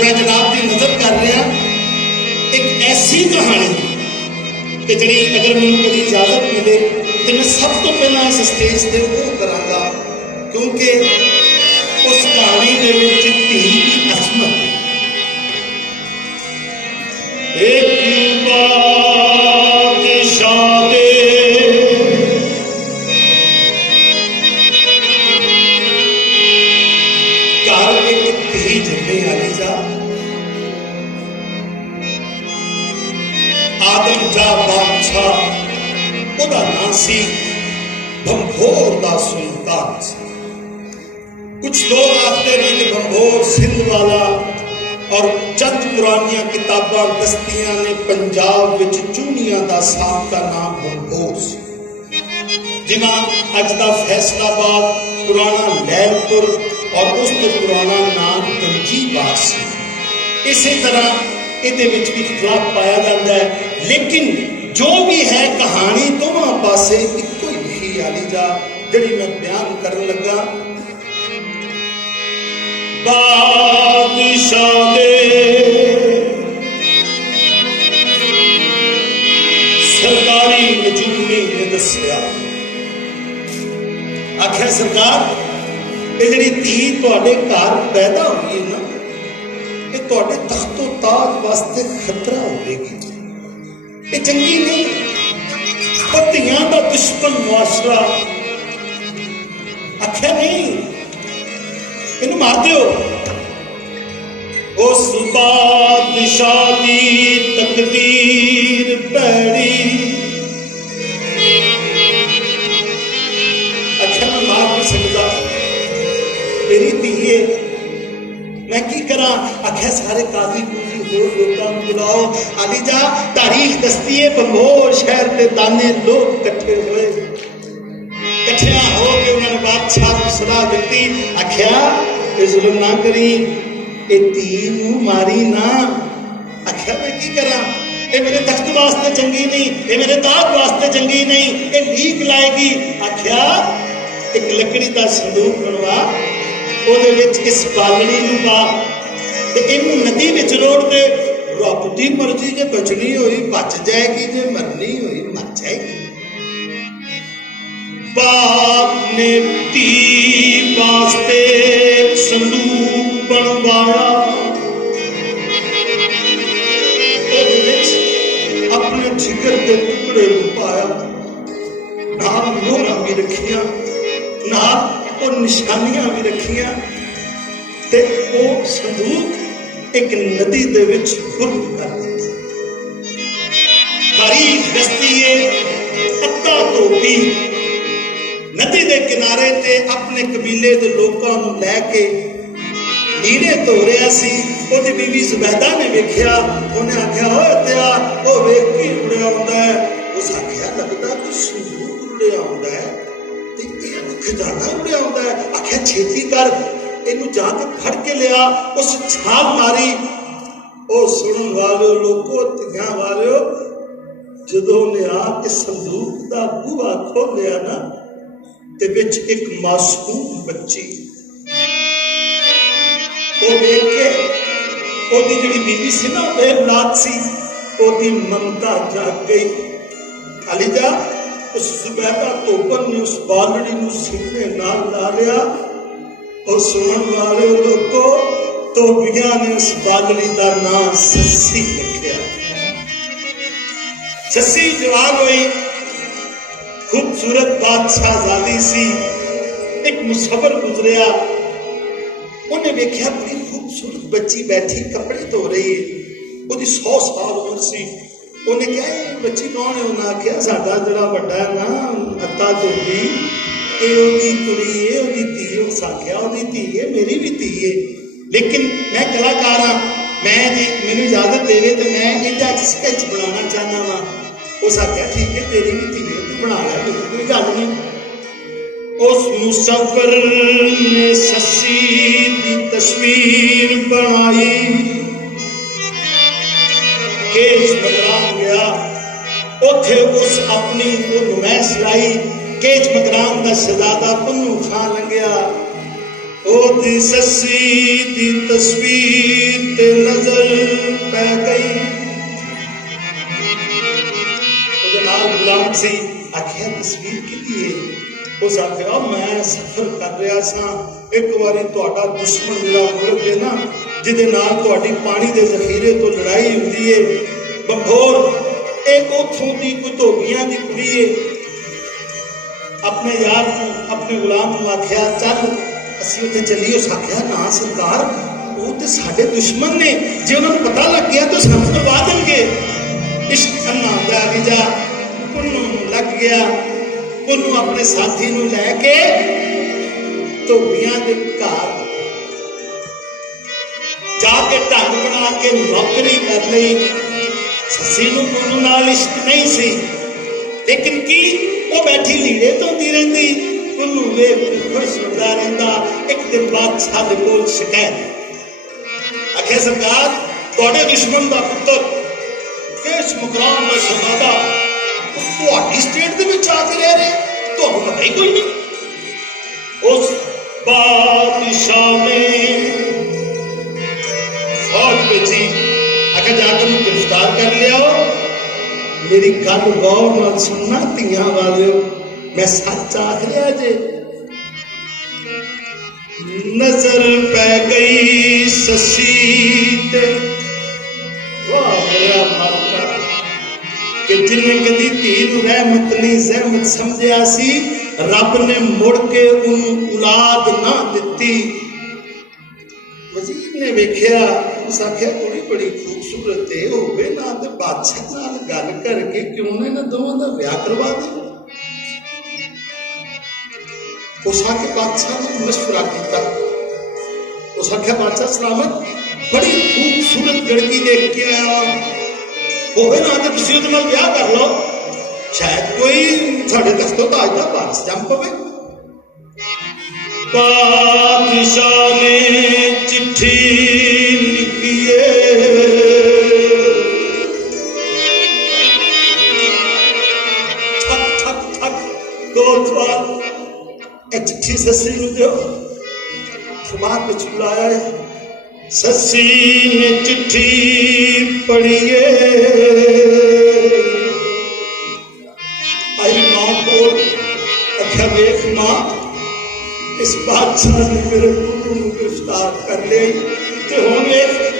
मैं जनाब की नज़र कर रहा एक ऐसी कहानी कि जी अगर मैं कभी इजाजत मिले तो मैं सब तो पहला इस स्टेज पर वो कराँगा, क्योंकि उस कहानी के विच धी की असमत एक बादशाह दे घर एक धी जन्मे वाली जा आदम जा बादशाह, उहदा नाम सी भंभोर दा सुल्तान सी। कुछ लोग आखते हैं कि भंभोर सिंध वाला और चंद पुरानियां किताबां दस्तियां ने पंजाब विच चूनियां दा साहब का नाम भंभोर सी, जिन्हां अज दा फैसलाबाद, पुराना लैलपुर और उस तो पुराना नाम गंजीबाग सी। इसी तरह इहदे विच भी इख्तलाफ पाया जाता है, लेकिन जो भी है कहानी दोवां पासे इक्को ही लिखी आली जा जिहड़ी मैं बयान करन लगा। बादशाह दे सरकारी नजूमी ने दस्या, आख्या सरकार ये जिहड़ी धी तुहाडे घर पैदा हुई है ना, ये तुहाडे तख्तो ताज वास्ते खतरा होगी, ये चंगी नहीं। धीआं दा दुश्मन मुआशरा, आख्या नहीं इन्हू मार दियो। उस बादशाह दी तकदीर पैड़ी, आख्या मैं मार नहीं सकता, मेरी धी है, मैं की करा। आख्या सारे काजी कुजी होर लोगों को बुलाओ, आली जा तारीख दसती है भंभोर शहर के दाने लोग इकट्ठे हुए, इकट्ठिया हो के उन्होंने बादशाह को सलाह दी। आख्या ये जुल्म ना करी, ये धी नूं मारी ना। आख्या मैं की करा, ये मेरे तख्त वास्ते चंगी नहीं, ये मेरे ताज वास्ते चंगी नहीं, ये लीक लाएगी। आख्या एक लकड़ी का संदूक बनवा, ਉਹਦੇ ਵਿੱਚ इस बालड़ी ਨੂੰ पा ते इनू नदी विच रोड़ दे, रब दी मर्जी जे बचनी होई बच जाएगी, जे मरनी होई मर जाएगी। बाप ने धी वास्ते संदूक बनवाया, ਉਹਦੇ ਵਿੱਚ अपने जिगर के टुकड़े पाया, नाल मोहरां भी रखियां, नाल और निशानियां भी रखियां, ते वो संदूक एक नदी दे विच बुर्द कर दिता। तारीख दसती है अद्धा धोबी नदी दे किनारे ते अपने कबीले दे लोकां नूं लैके लीड़े धो रहा सी। ओहदी बीवी जुबैदा ने वेख्या, उन्हें आख्या ओए तेरा ओ वेख की रुड़िया आउंदा है। उस आख्या लगदा कोई संदूक रुड़िया आउंदा है, खजाना उड़िया आउंदा है। आख्या छेती कर, इनू जाके फड़ के लिया। उस छाल मारी। ओ सुनन वाले लोगो, तियां वाले, जदों ने आके संदूक दा बूहा खोलिया ना, ते विच एक मासूम बच्ची, ओ वेख के ओदी जिहड़ी बीवी सी ना, बेऔलाद सी, ओदी ममता जाग गई। खाली जा उस जुबैदा तोबन ने उस बालड़ी नूं सीने नाल ला लिया। और सुनन वाले लोगों, तोबिया ने उस बालड़ी का नाम सस्सी रखा। सस्सी जवान हुई, खूबसूरत बादशाहजादी सी। एक मुसफर गुजरिया, उन्हें वेख्या बड़ी खूबसूरत बच्ची बैठी कपड़े धो रही है, उसकी 100 साल उम्र सी। उन्हें क्या बच्ची कौन है? उन्हें आख्या साडा जिहड़ा वड्डा है ना अत्ता धोबी, ये ओहदी कुड़ी है, ओहदी धी। उस आख्या ओहदी धी है, मेरी भी धी है, लेकिन मैं कलाकार हाँ, मैं जी मैनूं इजाजत देवे तो मैं इहदा स्केच बनाना चाहना वा। उस आख्या ठीक है, तेरी भी धी है, तू बना लै, कोई गल नहीं। उस मुसफर ने सस्सी दी तस्वीर बनाई, केस मकराम गया, उथे उस अपनी नुमैश लाई। केच मकराम का शहजादा पुन्नू खां लंघिया, ओदी सस्सी दी तस्वीर ते नजर पै गई। ਉਹਦੇ ਨਾਲ ਗੁਲਾਮ ਸੀ, ਆਖਿਆ ਤਸਵੀਰ ਕਿਹਦੀ ਹੈ? ਉਸ ਆਖਿਆ ਮੈਂ ਸਫ਼ਰ ਕਰ ਰਿਹਾ ਸਾਂ, ਇੱਕ ਵਾਰੀ ਤੁਹਾਡਾ ਦੁਸ਼ਮਣ ਜਿਹੜਾ ਮੁਲਕ ਹੈ ਨਾ, ਜਿਹਦੇ ਨਾਲ ਤੁਹਾਡੀ ਪਾਣੀ ਦੇ ਜ਼ਖੀਰੇ ਤੋਂ ਲੜਾਈ ਹੁੰਦੀ ਹੈ, ਬੰਗੋਰ, एक उथों की कोई धोबियां की कुड़ी है। अपने यार को, अपने गुलाम को आख्या चल असीं उत्थे चलीए। उस आख्या ना सरकार, वो तो साडे दुश्मन ने, जे उन्होंने पता लग गया तो सानू करवा देंगे। इश्क अन्ना होंदा कि जा पुन्नू लग गया। पुन्नू अपने साथी नू लैके धोबियां दे घर जाके ढंग बना के नौकरी कर लई। सस्सी नूं पुन्नू नाल इश्क नहीं सी, लेकिन की वो बैठी लीड़े धोंदी रहिंदी, पुन्नू वेख के खुश होंदा रहिंदा। एक दिन बादशाह दे कोल शिकायत आखे सरकार तुहाडे दुश्मन दा पुत्र केश मुकराम दा शहजादा तुहाडी स्टेट दे विच आके रह रहे, तुहानूं पता ही कोई नहीं। उस बादशाह ने फौज भेजी, आखिर जाकर मैं गिरफ्तार कर लिया। मेरी गल गौर नाल सुनना धियां वालिओ, मैं सच आख रहा जे। नजर पै गई ससी ते, वाह मेरा माता कि जिन्हें कदी धी नूं रहमत नहीं ज़हमत समझिया सी, रब ने मुड़ के उन्हें औलाद ना दिती। वजीर ने वेख्या, उस आख्या कुड़ी बड़ी खूबसूरत है, होवे ना ते बादशाह नाल गल करके क्यों ना इन्हां दोवां दा विआह करवा दे। उस आके बादशाह ने मशवरा किया। उस आख्या बादशाह सलामत बड़ी खूबसूरत लड़की देख के आया, होवे ना ते तुसीं उहदे नाल विआह कर लो, शायद कोई साडे तख्तो ताज दा वारिस जम पवे। बादशाह ने चिट्ठी लिखी ठक ठक ठक दो बार चिट्ठी सस्सी नूं दिओ। अखबार में बुलाया है, सस्सी ने चिट्ठी पढ़िए। आई मां को आख्या वेख मां, इस बादशाह ने मेरे पुत्र को गिरफ्तार कर ले ते हुण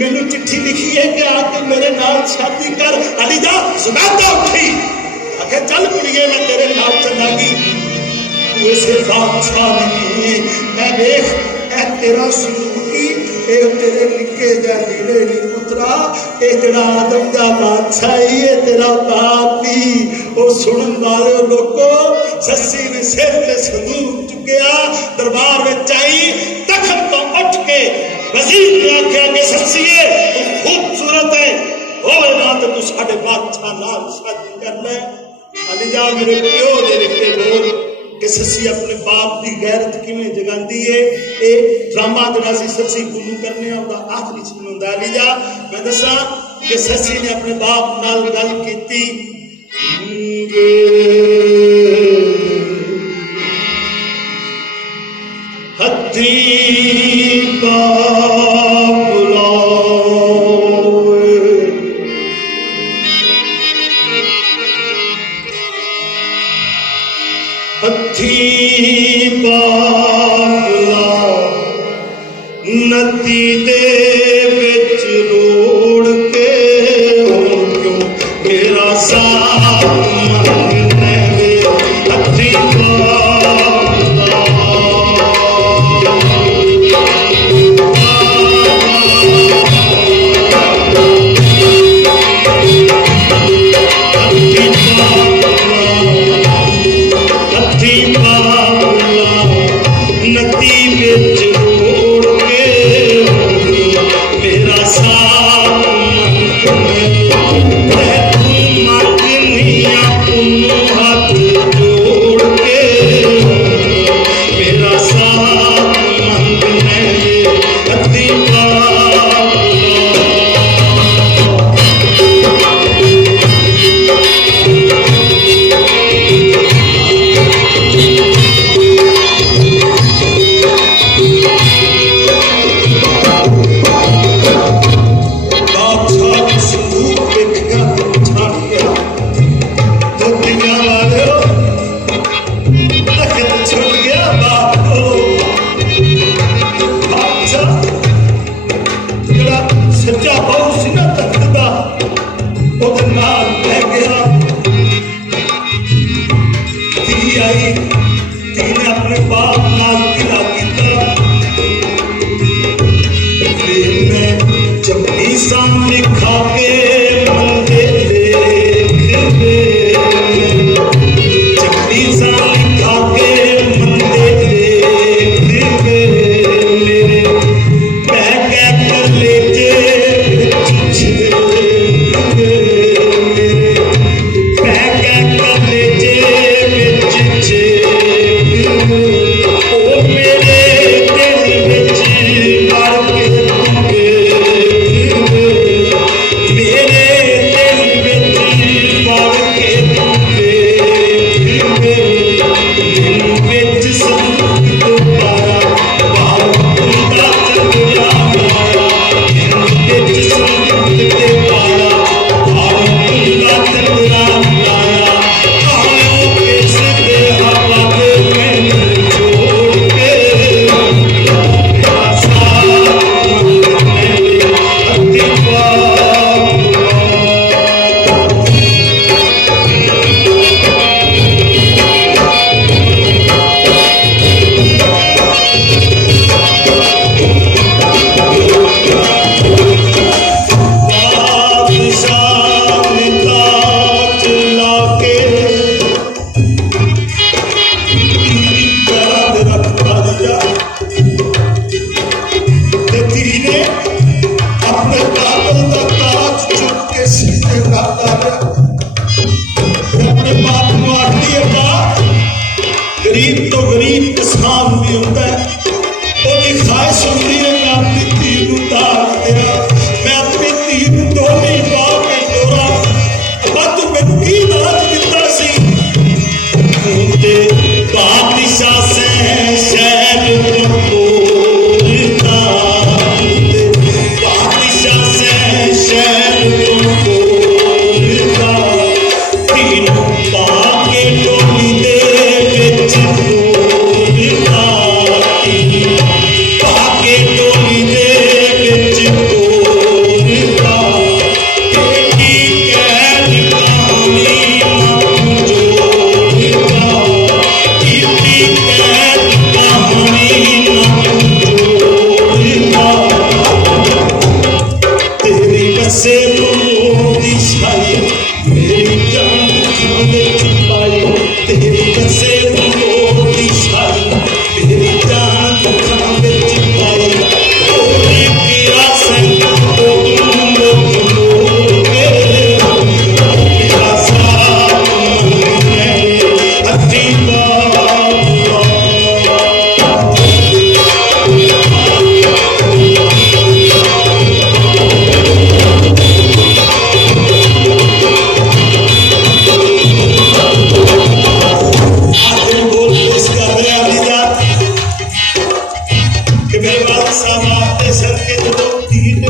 मैनू चिट्ठी लिखी है कि आके मेरे नाल शादी कर। अली जा सुनाता उठी, आखे चल कुड़िए मैं तेरे नाल चलांगी। तू इसे बादशाह नहीं है, मैं देख ए तेरा सुलूकी, ए तेरे निके जा लीड़े नहीं पुत्रा, ए जड़ा आदम दा बादशाह ही है तेरा बाप ही। ओ सुनन वाले लोगों, सस्सी ने सिर ते संदूक चुकिया, दरबार में आई, तखत तो उठ के वजीर ने आख्या कि सस्सीए तू खूबसूरत है, होवे ना तो तू साडे बादशाह नाल शादी कर ले। अली जा मेरे प्यो दे रिश्ते बोल कि सस्सी अपने बाप की गैरत किवें जगांदी है। ये ड्रामा जिहड़ा सी सस्सी गुलू करने आउंदा आखिरी सीन हुंदा। अली जा मैं दसां कि सस्सी ने अपने बाप नाल गल कीती। हथी नदी दे विच रोड़ के क्यों मेरा साथ मंगने हथी नदी बिच रोड़ के मेरा साथ सामने खाके मंदे लेख वे चपटी सामने खाके मंदे लेख वे मेरे बह के कर ले जे बिच वे मेरे बह के कर ले जे बिच वे ओ मेरे दिल विच मर के मेरे दिल विच मर के दिल विच संत पाया बाबा चंद्रा माया दिल विच संत पाया बाबा चंद्रा माया आयो किस दे हवा दे मैनू छोड़ के मेरा साथ मेरे अति गरीब तो गरीब किसान भी होता है ਉਹਦੀ ख्वाहिश होती है मैं अपनी धी ਨੂੰ ਦਾਜ ਦੇਣਾ मैं अपनी धी ਨੂੰ ਦੋਵੇਂ ਪਾ ਕੇ ਜੋੜਾ ਅੱਬਾ ਤੂੰ ਮੈਨੂੰ ਕੀ ਦਾਜ ਦਿੱਤਾ ਸੀ ਤੇ ਬਾਦਸ਼ਾਹ ਸੇ ਸ਼ਹਿਰ ਕੰਪੋਰਤਾ ਤੇ ਬਾਦਸ਼ਾਹ ਸੇ ਸ਼ਹਿਰ ਕੰਪੋਰਤਾ ਤੀਨੋਂ ਪਾ ਕੇ ਟੋਲੀ ਦੇ ਵਿੱਚ ਤੋਰਤਾ ਪਾ ਕੇ ਟੋਲੀ ਦੇ ਵਿੱਚ ਤੋਰਤਾ ਤੇਰੀ ਕਹਿ ਕਹਾਣੀ ਨਾ ਜੋੜਤਾ ਤੇਰੀ ਕਹਿ ਕਹਾਣੀ ਨਾ ਜੋੜਤਾ तेरी बसे मोदी छाई मेरी जान खाने पाई तेरी बसे मोदी छाई मेरी जान खाने पाई ओरे किया संग तो तुम के मेरा साथ मेरे अति कि मेरे बादशाह आपने सर के जो तीन